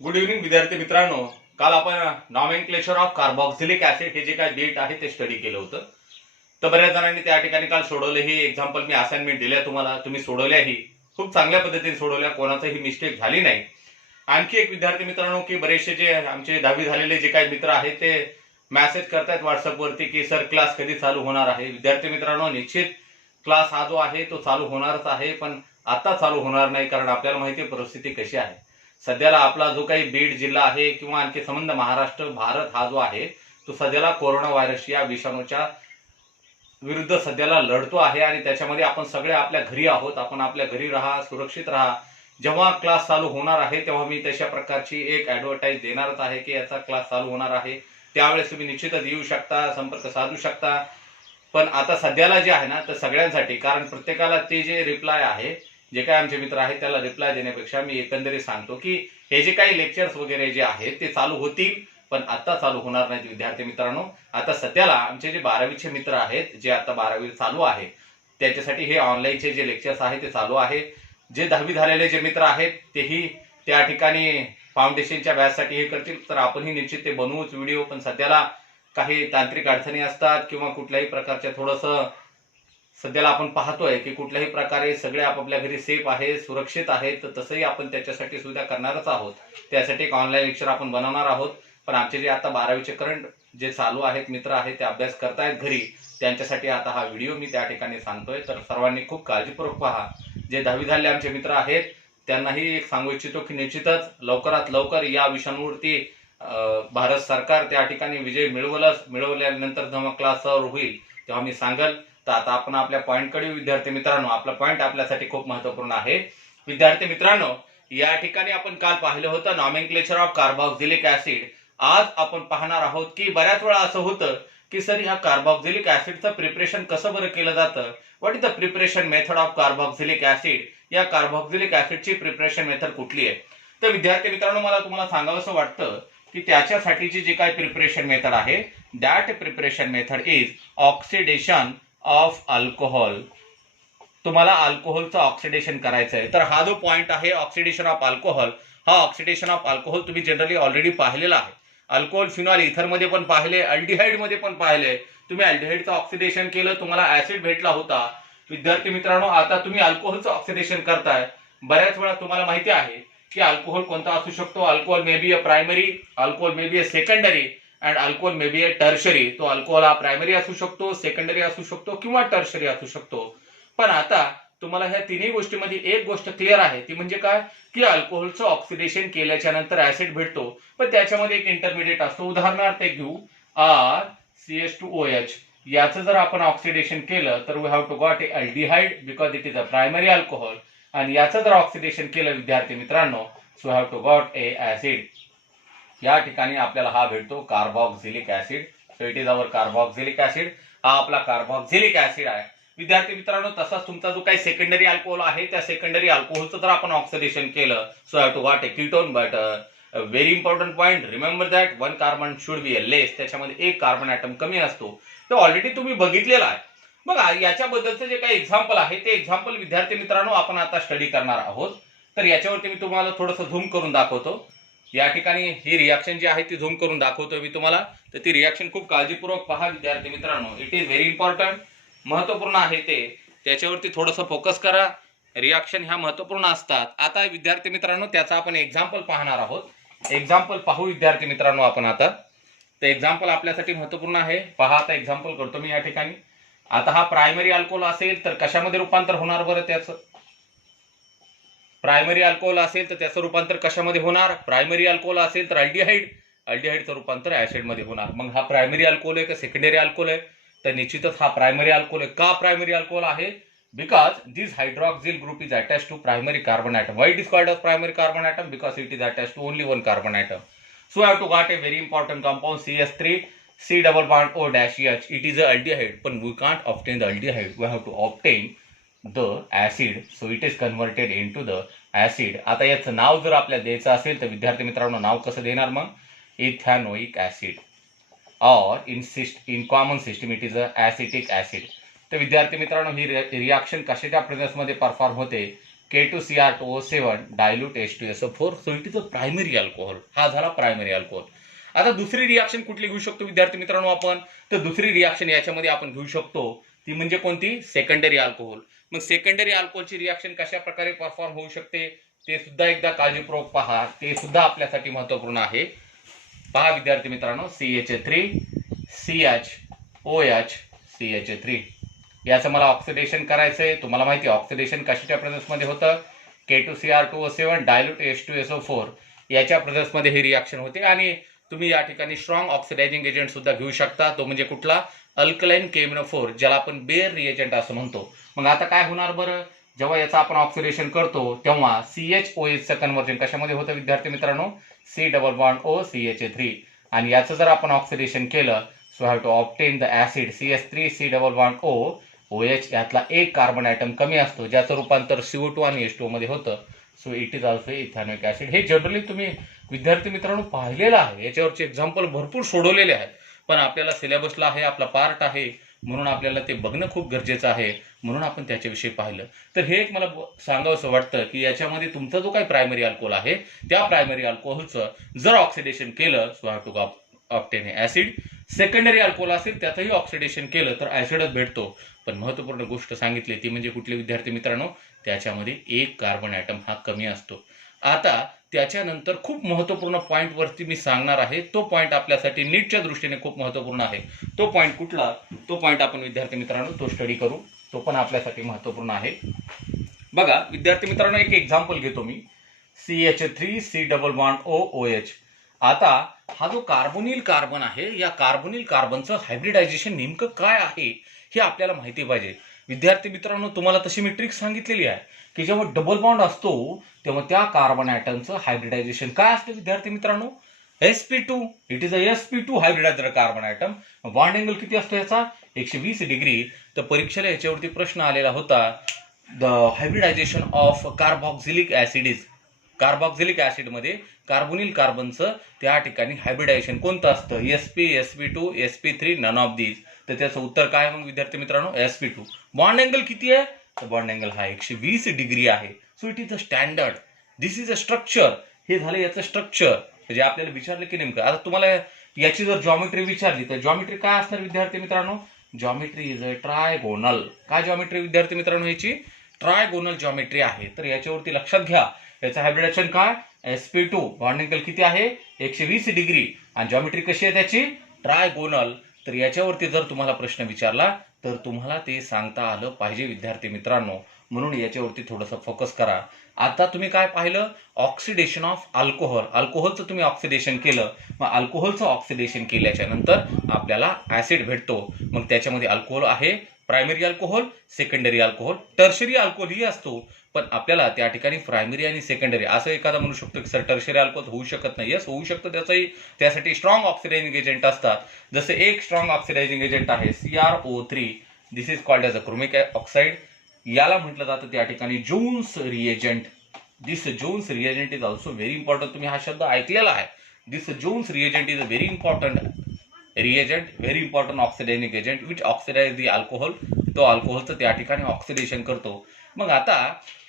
Good evening विद्यार्थी मित्रांनो. काल आपण नॉमेनक्लेचर ऑफ कार्बॉक्सिलिक ऍसिड हे जे काय डेट आहे ते स्टडी केलं होतं. तर बऱ्याच जणांनी त्या ठिकाणी काल सोडवले. ही एक्झाम्पल मी असाइनमेंट दिल्या तुम्हाला, तुम्ही सोडवल्याही खूप चांगल्या पद्धतीने सोडवल्या, कोणाचाही मिस्टेक झाली नाही. आणखी एक विद्यार्थी मित्रांनो की बरेचसे जे आमचे 10वी झालेले जे काही मित्र आहेत ते मेसेज करतायत व्हॉट्सअपवरती की सर क्लास कधी चालू होणार आहे. विद्यार्थी मित्रांनो, निश्चित क्लास हा जो आहे तो चालू होणारच आहे, पण आता चालू होणार नाही, कारण आपल्याला माहिती आहे परिस्थिती कशी आहे. सध्याला आपला जो काही बीड जिल्हा आहे किंवा आणखी संबंध महाराष्ट्र भारत हा जो आहे तो सध्याला कोरोना व्हायरस या विषाणूच्या विरुद्ध सध्याला लढतो आहे आणि त्याच्यामध्ये आपण सगळे आपल्या घरी आहोत. आपण आपल्या घरी राहा, सुरक्षित राहा. जेव्हा क्लास चालू होणार आहे तेव्हा मी तशा प्रकारची एक ऍडव्हर्टाईज देणारच आहे की याचा क्लास चालू होणार आहे. त्यावेळेस तुम्ही निश्चितच येऊ शकता, संपर्क साधू शकता. पण आता सध्याला जे आहे ना तर सगळ्यांसाठी, कारण प्रत्येकाला ते जे रिप्लाय आहे, जे काही आमचे मित्र आहेत त्याला रिप्लाय देण्यापेक्षा मी एकंदरीत सांगतो की हे जे काही लेक्चर्स वगैरे जे आहेत ते चालू होतील, पण आता चालू होणार नाहीत विद्यार्थी मित्रांनो. आता सध्याला आमचे जे 12वीचे मित्र आहेत, जे आता 12वी चालू आहे, त्याच्यासाठी हे ऑनलाईनचे जे लेक्चर्स आहेत ते चालू आहे. जे 10वी झालेले जे मित्र आहेत तेही त्या ठिकाणी फाउंडेशनच्या बॅचसाठी हे करतील, तर आपणही निश्चित ते बनवूच व्हिडिओ. पण सध्याला काही तांत्रिक अडचणी असतात किंवा कुठल्याही प्रकारच्या थोडंसं सध्याला आपण पाहतोय की कुठल्याही प्रकारे सगळे आपापल्या घरी सेफ आहे, सुरक्षित आहेत, तर तसंही आपण त्याच्यासाठी सुद्धा करणारच आहोत. त्यासाठी एक ऑनलाईन लेक्चर आपण बनवणार आहोत. पण आमचे जे आता 12वीचे करंट जे चालू आहेत मित्र आहेत ते अभ्यास करतायत घरी, त्यांच्यासाठी आता हा व्हिडिओ मी त्या ठिकाणी सांगतोय. तर सर्वांनी खूप काळजीपूर्वक पहा. जे 10वी झालेले आमचे मित्र आहेत त्यांनाही एक सांगू इच्छितो की निश्चितच लवकरात लवकर या विषाणूवरती भारत सरकार त्या ठिकाणी विजय मिळवल्यानंतर जेव्हा क्लास चालू होईल तेव्हा मी सांगल. तर आता आपण आपल्या पॉईंटकडे विद्यार्थी मित्रांनो, आपला पॉईंट आपल्यासाठी खूप महत्वपूर्ण आहे. विद्यार्थी मित्रांनो, या ठिकाणी आपण काल पाहिलं होतं नॉमेनक्लेचर ऑफ कार्बॉक्सिलिक ऍसिड. आज आपण पाहणार आहोत की बऱ्याच वेळा असं होतं की सर ह्या कार्बॉक्सिलिक ऍसिडचं प्रिपरेशन कसं बरं केलं जातं, what is the preparation method of carboxylic acid, या कार्बॉक्सिलिक ऍसिडची प्रिपरेशन मेथड कुठली आहे. तर विद्यार्थी मित्रांनो, मला तुम्हाला सांगावंसं वाटतं की त्याच्यासाठीची जी काही प्रिपरेशन मेथड आहे, that preparation method is oxidation of alcohol. तुम्हाला अल्कोहोलचं ऑक्सिडेशन करायचं आहे. तर हा जो पॉइंट आहे ऑक्सिडेशन ऑफ अल्कोहोल, हा ऑक्सिडेशन ऑफ अल्कोहोल तुम्ही जनरली ऑलरेडी पाहिलेला आहे. अल्कोहोल फिनॉल इथर मध्ये पण पाहिले, अल्डिहाइड मध्ये पण पाहिले. तुम्ही अल्डिहाइडचं ऑक्सिडेशन केलं, तुम्हाला ऍसिड भेटला होता. विद्यार्थी मित्रांनो, आता तुम्ही अल्कोहोलचं ऑक्सिडेशन करताय. बऱ्याच वेळा तुम्हाला माहिती आहे की अल्कोहोल कोणता असू शकतो. Alcohol may be a primary, alcohol may be a secondary and alcohol may be a tertiary. तो अल्कोहोल हा प्रायमरी असू शकतो, सेकंडरी असू शकतो किंवा टर्शरी असू शकतो. पण आता तुम्हाला ह्या तिन्ही गोष्टींमध्ये एक गोष्ट क्लिअर आहे, ती म्हणजे काय की अल्कोहोलचं ऑक्सिडेशन केल्याच्या नंतर ऍसिड भेटतो, पण त्याच्यामध्ये एक इंटरमिडिएट असतो. उदाहरणार्थ घेऊ RCH2OH. याचं जर आपण ऑक्सिडेशन केलं तर we have to got a aldehyde because it is a primary alcohol. आणि याचं जर ऑक्सिडेशन केलं विद्यार्थी मित्रांनो, so have to got a acid. या ठिकाणी आपल्याला हा भेटतो carboxylic acid. So it is our carboxylic acid. हा आपला कार्बॉक्सिलिक ऍसिड आहे. विद्यार्थी मित्रांनो, तसाच तुमचा जो काही सेकंडरी अल्कोहोल आहे, त्या सेकंडरी अल्कोहोलचं जर आपण ऑक्सिडेशन केलं, so have to got a ketone. But very important point, remember that one carbon should be a less. त्याच्यामध्ये एक कार्बन ॲटम कमी असतो. ते ऑलरेडी तुम्ही बघितलेलं आहे. मग याच्याबद्दलचं जे काही एक्झाम्पल आहे ते एक्झाम्पल विद्यार्थी मित्रांनो आपण आता स्टडी करणार आहोत. तर याच्यावरती मी तुम्हाला थोडंसं झूम करून दाखवतो. या ठिकाणी ही रिॲक्शन जी आहे ती झूम करून दाखवतो मी तुम्हाला. तर ती रिॲक्शन खूप काळजीपूर्वक पहा विद्यार्थी मित्रांनो. इट इज व्हेरी इम्पॉर्टंट, महत्वपूर्ण आहे ते. त्याच्यावरती थोडंसं फोकस करा. रिॲक्शन ह्या महत्वपूर्ण असतात. आता विद्यार्थी मित्रांनो त्याचा आपण एक्झाम्पल पाहणार आहोत. एक्झाम्पल पाहू विद्यार्थी मित्रांनो आपण आता. तर एक्झाम्पल आपल्यासाठी महत्वपूर्ण आहे. पहा, आता एक्झाम्पल करतो मी या ठिकाणी. आता हा प्रायमरी अल्कोहोल असेल तर कशामध्ये रूपांतर होणार बरं त्याचं. प्रायमरी अल्कोहोल असेल तर त्याचं रूपांतर कशामध्ये होणार. प्रायमरी अल्कोहोल असेल तर अल्डिहाइड, अल्डिहाइडचं रूपांतर ऍसिडमध्ये होणार. मग हा प्रायमरी अल्कोहोल आहे का सेकंडरी अल्कोहोल आहे. तर निश्चितच हा प्रायमरी अल्कोहोल आहे. का प्रायमरी अल्कोहोल आहे? Because this hydroxyl group is attached to primary carbon atom. Why it is called as primary carbon atom? Because it is attached to only one carbon atom. So I have to got a very important compound CH3 C double bond O dash H. It is a aldehyde, but we can't obtain the aldehyde. We have to obtain the acid. So it is converted into the acid. आता याचं नाव जर आपल्याला द्यायचं असेल तर विद्यार्थी मित्रांनो नाव कसं देणार मग? इथॅनोइक ऍसिड. और in common system it is a acetic acid. तर विद्यार्थी मित्रांनो ही रिॲक्शन कशाच्या प्रेझेन्समध्ये परफॉर्म होते K2Cr2O7 dilute H2SO4. So it is a primary alcohol. हा झाला प्रायमरी अल्कोहोल. आता दुसरी रिॲक्शन कुठली घेऊ शकतो विद्यार्थी मित्रांनो आपण? तर दुसरी रिॲक्शन याच्यामध्ये आपण घेऊ शकतो ती म्हणजे कोणती? Secondary alcohol. मग सेकंडरी अल्कोहोलची रिॲक्शन कशा प्रकारे परफॉर्म होऊ शकते ते सुद्धा एकदा काळजीपूर्वक पहा. ते सुद्धा आपल्यासाठी महत्त्वपूर्ण आहे. पहा विद्यार्थी मित्रांनो, CH3 CH CH3 याचं मला ऑक्सिडेशन करायचंय. तुम्हाला माहिती आहे ऑक्सिडेशन कशाच्या प्रोसेसमध्ये होतं? K2Cr2O7 डायल्यूट H2SO4 याच्या प्रोसेसमध्ये ही रिॲक्शन होते. आणि तुम्ही या ठिकाणी स्ट्रॉंग ऑक्सिडायझिंग एजंट सुद्धा घेऊ शकता. तो म्हणजे कुठला? अल्कलाइन KMnO4, ज्याला आपण बेअर रिएजंट असं म्हणतो. मग आता काय होणार बरं? जेव्हा याचं आपण ऑक्सिडेशन करतो तेव्हा CHOH चं कन्व्हर्जन कशामध्ये होतं विद्यार्थी मित्रांनो? C double bond O CH3. आणि याचं जर आपण ऑक्सिडेशन केलं so have to obtain the acid CH3 C double bond O OH. यातला एक कार्बन ॲटम कमी असतो ज्याचं रूपांतर CO2 आणि H2O मध्ये होतं. So it is also ethanoic acid. हे जनरली तुम्ही विद्यार्थी मित्रांनो पाहिलेलं आहे. याच्यावरचे एक्झाम्पल भरपूर सोडवलेले आहेत. पण आपल्याला सिलेबसला आहे, आपला पार्ट आहे, म्हणून आपल्याला ते बघणं खूप गरजेचं आहे. म्हणून आपण त्याच्याविषयी पाहिलं. तर हे एक मला सांगावंसं वाटतं की याच्यामध्ये तुमचा जो काही प्रायमरी अल्कोहोल आहे त्या प्रायमरी अल्कोहोलचं जर ऑक्सिडेशन केलं so have to obtain acid. Secondary alcohol असेल त्याचंही ऑक्सिडेशन केलं तर ऍसिडच भेटतो. पण महत्त्वपूर्ण गोष्ट सांगितली ती म्हणजे कुठले विद्यार्थी मित्रांनो? त्याच्यामध्ये एक कार्बन ॲटम हा कमी असतो. आता त्याच्यानंतर खूप महत्त्वपूर्ण पॉईंट वरती मी सांगणार आहे. तो पॉईंट आपल्यासाठी नीटच्या दृष्टीने खूप महत्त्वपूर्ण आहे. तो पॉईंट कुठला? तो पॉईंट आपण विद्यार्थी मित्रांनो तो स्टडी करू. तो पण आपल्यासाठी महत्त्वपूर्ण आहे. बघा विद्यार्थी मित्रांनो, एक एक्झाम्पल घेतो मी. CH3 C double bond O OH. आता हा जो कार्बोनिल कार्बन आहे या कार्बोनिल कार्बनचं हायब्रिडायझेशन नेमकं काय आहे हे आपल्याला माहिती पाहिजे. विद्यार्थी मित्रांनो, तुम्हाला तशी मी ट्रिक सांगितलेली आहे की जेव्हा डबल बॉन्ड असतो तेव्हा त्या कार्बन ॲटमचं हायब्रिडायझेशन काय असतं विद्यार्थी मित्रांनो? sp2. It is a sp2 hybridiser carbon atom. Bond angle किती असतो याचा? 120 डिग्री. तर परीक्षेला याच्यावरती प्रश्न आलेला होता, the hybridisation of carboxylic acid is. Carboxylic ऍसिडमध्ये कार्बोनिल कार्बनचं त्या ठिकाणी हायब्रिडायझेशन कोणतं असतं? sp sp2 sp3 none of these. तर त्याचं उत्तर काय मग विद्यार्थी मित्रांनो? sp2. बॉन्ड अँगल किती आहे? तर बॉन्ड अँगल हा 120 डिग्री आहे. So it is a standard. This is a structure. हे झालं याचं स्ट्रक्चर. म्हणजे आपल्याला विचारलं की नेमकं आता तुम्हाला याची जर जॉमेट्री विचारली तर जॉमेट्री काय असणार विद्यार्थी मित्रांनो? Geometry is a trigonal. काय जॉमेट्री विद्यार्थी मित्रांनो? याची ट्रायगोनल जॉमेट्री आहे. तर याच्यावरती लक्षात घ्या याचं हायब्रिडेशन काय? sp2. बॉन्ड अँगल किती आहे? 120 डिग्री. आणि जॉमेट्री कशी आहे त्याची? ट्रायगोनल. तर याच्यावरती जर तुम्हाला प्रश्न विचारला तर तुम्हाला ते सांगता आलं पाहिजे विद्यार्थी मित्रांनो. म्हणून याच्यावरती थोडंसं फोकस करा. आता तुम्ही काय पाहिलं? Oxidation of alcohol. अल्कोहोलचं तुम्ही ऑक्सिडेशन केलं. मग अल्कोहोलचं ऑक्सिडेशन केल्याच्या नंतर आपल्याला ऍसिड भेटतो. मग त्याच्यामध्ये अल्कोहोल आहे, primary alcohol, secondary alcohol, tertiary अल्कोहोलही असतो. पण आपल्याला त्या ठिकाणी प्रायमरी आणि सेकंडरी असं एखादा म्हणू शकतो की सर टर्शरी अल्कोहोल होऊ शकत नाही. यस, होऊ शकतं. त्यासाठी स्ट्रॉंग ऑक्सिडायझिंग एजंट असतात. जसे एक स्ट्रॉंग ऑक्सिडायझिंग एजंट आहे CrO3. This is called as a chromic oxide. याला म्हटलं जातं त्या ठिकाणी Jones reagent. This Jones reagent is also very important. तुम्ही हा शब्द ऐकलेला आहे. This Jones reagent is a very important reagent, very important oxidising agent which oxidise the alcohol. तो अल्कोहोलचं त्या ठिकाणी ऑक्सिडेशन करतो. मग आता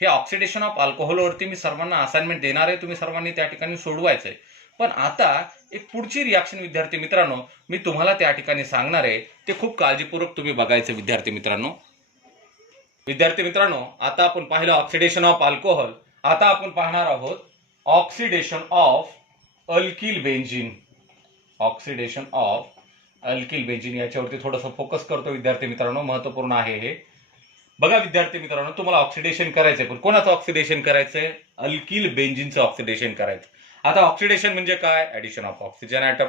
हे ऑक्सिडेशन ऑफ अल्कोहोलवरती मी सर्वांना असाइनमेंट देणार आहे. तुम्ही सर्वांनी त्या ठिकाणी सोडवायचंय. पण आता एक पुढची रिॲक्शन विद्यार्थी मित्रांनो मी तुम्हाला त्या ठिकाणी सांगणार आहे. ते खूप काळजीपूर्वक तुम्ही बघायचं विद्यार्थी मित्रांनो. विद्यार्थी मित्रांनो, आता आपण पाहिलं ऑक्सिडेशन ऑफ अल्कोहोल. आता आपण पाहणार आहोत oxidation of alkyl benzene. Oxidation of alkyl benzene याच्यावरती थोडंसं फोकस करतो विद्यार्थी मित्रांनो. महत्त्वपूर्ण आहे हे. बघा विद्यार्थी मित्रांनो, तुम्हाला ऑक्सिडेशन करायचंय. पण कोणाचं ऑक्सिडेशन करायचंय? अल्किल बेंझिनचं ऑक्सिडेशन करायचं. आता ऑक्सिडेशन म्हणजे काय? Addition of oxygen atom.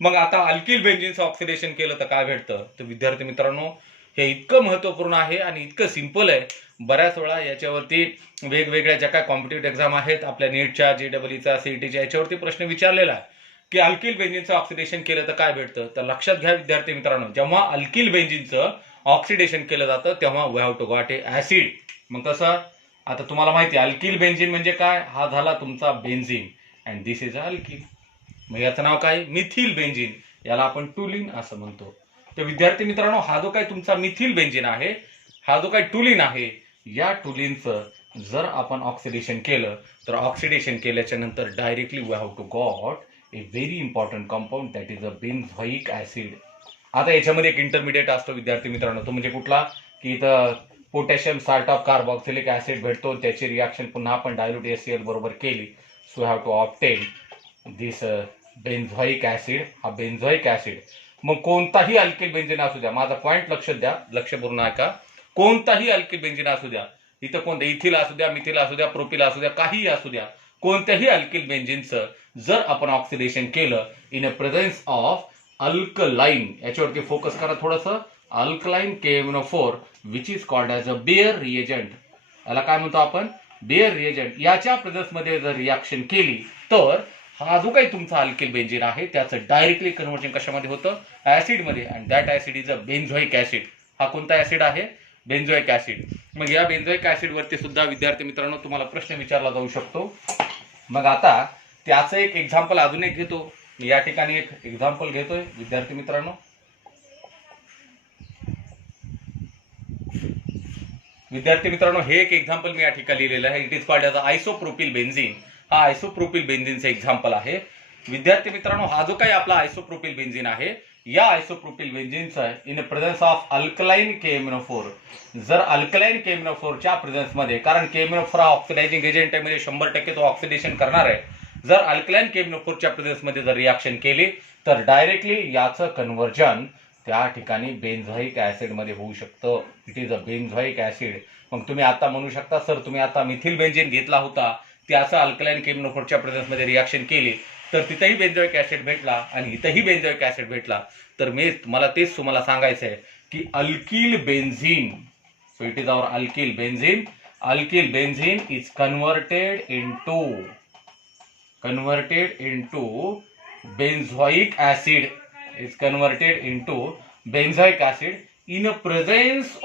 मग आता अल्किल बेंझिनचं ऑक्सिडेशन केलं तर काय भेटतं? तर विद्यार्थी मित्रांनो हे इतकं महत्त्वपूर्ण आहे आणि इतकं सिंपल आहे. बऱ्याच वेळा याच्यावरती वेगवेगळ्या ज्या काय कॉम्पिटेटिव्ह एक्झाम आहेत आपल्या नीटच्या, JEEचा, CETच्या याच्यावरती प्रश्न विचारलेला आहे की अल्किल बेंझिनचं ऑक्सिडेशन केलं तर काय भेटतं? तर लक्षात घ्या विद्यार्थी मित्रांनो, जेव्हा अल्किल बेंझिनचं ऑक्सिडेशन केलं जातं तेव्हा we have to got a acid. मग कसं? आता तुम्हाला माहिती आहे अल्किल बेंझिन म्हणजे काय? हा झाला तुमचा benzene and this is alkyl. मग याचं नाव काय? Methyl benzene. याला आपण टुलिन असं म्हणतो. तर विद्यार्थी मित्रांनो हा जो काय तुमचा मिथिल बेंझिन आहे, हा जो काय टुलिन आहे, या टुलिनचं जर आपण ऑक्सिडेशन केलं तर ऑक्सिडेशन केल्याच्या नंतर directly we have to got a very important compound that is a benzoic acid. आता याच्यामध्ये एक इंटरमिडिएट असतो विद्यार्थी मित्रांनो, तो म्हणजे कुठला की इथं potassium salt of carboxylic acid भेटतो, त्याची रिॲक्शन पुन्हा आपण डायल्यूट HCl बरोबर केली. So have to obtain this benzoic acid. हा बेन्झोइक ऍसिड मग कोणताही अल्किल बेन्झिन असू द्या, माझा पॉईंट लक्ष द्या, लक्ष भरून ऐका, कोणताही अल्किल बेन्झिन असू द्या, इथं कोणतं इथिल असू द्या, मिथिल असू द्या, प्रोपिल असू द्या, काहीही असू द्या, कोणत्याही अल्किल बेन्झिनचं जर आपण ऑक्सिडेशन केलं in a presence of alkaline, याच्यावरती फोकस करा थोडंसं, alkaline KMnO4 which is called as a Baeyer reagent. याला काय म्हणतो आपण? Baeyer reagent. याच्या प्रेझेन्समध्ये जर रिॲक्शन केली तर हा जो काही तुमचा अल्किल बेन्झिन आहे त्याचं डायरेक्टली कन्व्हर्जन कशामध्ये होतं? ऍसिडमध्ये. And that acid is a benzoic acid. हा कोणता ऍसिड आहे? Benzoic acid. मग या बेन्झोइक ऍसिड वरती सुद्धा विद्यार्थी मित्रांनो तुम्हाला प्रश्न विचारला जाऊ शकतो. मग आता त्याचं एक एक्झाम्पल अजून एक घेतो. या ठिकाणी एक एक्झाम्पल घेतोय विद्यार्थी मित्रांनो. हे एक एक्झाम्पल मी या ठिकाणी लिहिलेलं आहे. It is called as isopropyl benzene. हा आयसोप्रोपिल बेन्झिनचं एक्झाम्पल आहे. विद्यार्थी मित्रांनो, हा जो काही आपला आयसोप्रोपिल बेन्झिन आहे, या आयसोप्रोपिल बेन्झिनचं in presence of alkaline KMnO4, जर अल्कलाइन KMnO4च्या प्रेझेन्समध्ये, कारण KMnO4 हा ऑक्सिडायझिंग एजंट आहे, म्हणजे 100% तो ऑक्सिडेशन करणार आहे. जर अल्कलाइन KMnO4च्या प्रेझेन्समध्ये जर रिॲक्शन केली तर डायरेक्टली याचं कन्व्हर्जन त्या ठिकाणी बेन्झोइक ऍसिडमध्ये होऊ शकतं. It is a benzoic acid. मग तुम्ही आता म्हणू शकता, सर तुम्ही आता मिथिल बेन्झिन घेतला होता, त्याचं अल्कलाइन KMnO4च्या प्रेझेन्समध्ये रिॲक्शन केली तर तिथेही बेन्झोइक ऍसिड भेटला आणि इथंही बेन्झोइक ऍसिड भेटला. तर मला तेच तुम्हाला सांगायचं आहे की alkyl benzene, so it is our alkyl benzene. Alkyl benzene is converted into benzoic acid, is converted into benzoic acid in a presence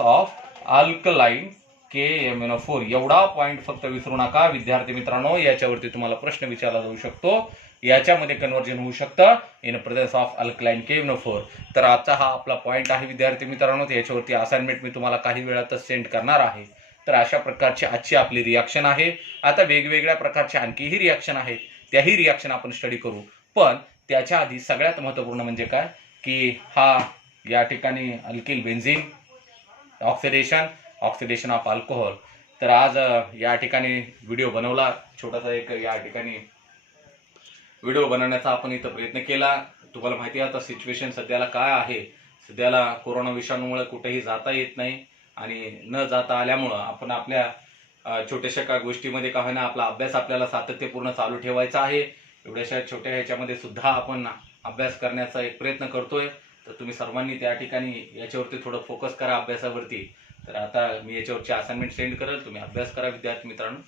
of alkaline KMnO4. एवढा पॉइंट फक्त विसरू नका विद्यार्थी मित्रांनो, याच्यावरती तुम्हाला प्रश्न विचारला जाऊ शकतो. याच्यामध्ये कन्वर्जन होऊ शकतं in presence of alkaline KMnO4. तर आजचा हा आपला पॉइंट आहे विद्यार्थी मित्रांनो. याच्यावरती असाइनमेंट मी तुम्हाला काही वेळातच सेंड करणार आहे. तर अशा प्रकारची आजची आपली रिॲक्शन आहे. आता वेगवेगळ्या प्रकारच्या आणखीही रिॲक्शन आहेत, त्याही रिॲक्शन आपण स्टडी करू. पण त्याच्या आधी सगळ्यात महत्त्वपूर्ण म्हणजे काय की हा या ठिकाणी alkyl benzene oxidation of alcohol. तर आज या ठिकाणी व्हिडिओ बनवला, छोटासा एक या ठिकाणी व्हिडिओ बनवण्याचा आपण इथं प्रयत्न केला. तुम्हाला माहिती आहे आता सिच्युएशन सध्याला काय आहे. सध्याला कोरोना विषाणूमुळे कुठेही जाता येत नाही आणि न जाता आल्यामुळं आपण आपल्या छोट्याशा का गोष्टीमध्ये का होईना आपला अभ्यास आपल्याला सातत्यपूर्ण चालू ठेवायचा आहे. एवढ्याशा छोट्या ह्याच्यामध्ये सुद्धा आपण अभ्यास करण्याचा एक प्रयत्न करतोय. तर तुम्ही सर्वांनी त्या ठिकाणी याच्यावरती थोडं फोकस करा अभ्यासावरती. तर आता मी याच्यावरची असाइनमेंट सेंड करेल, तुम्ही अभ्यास करा विद्यार्थी मित्रांनो.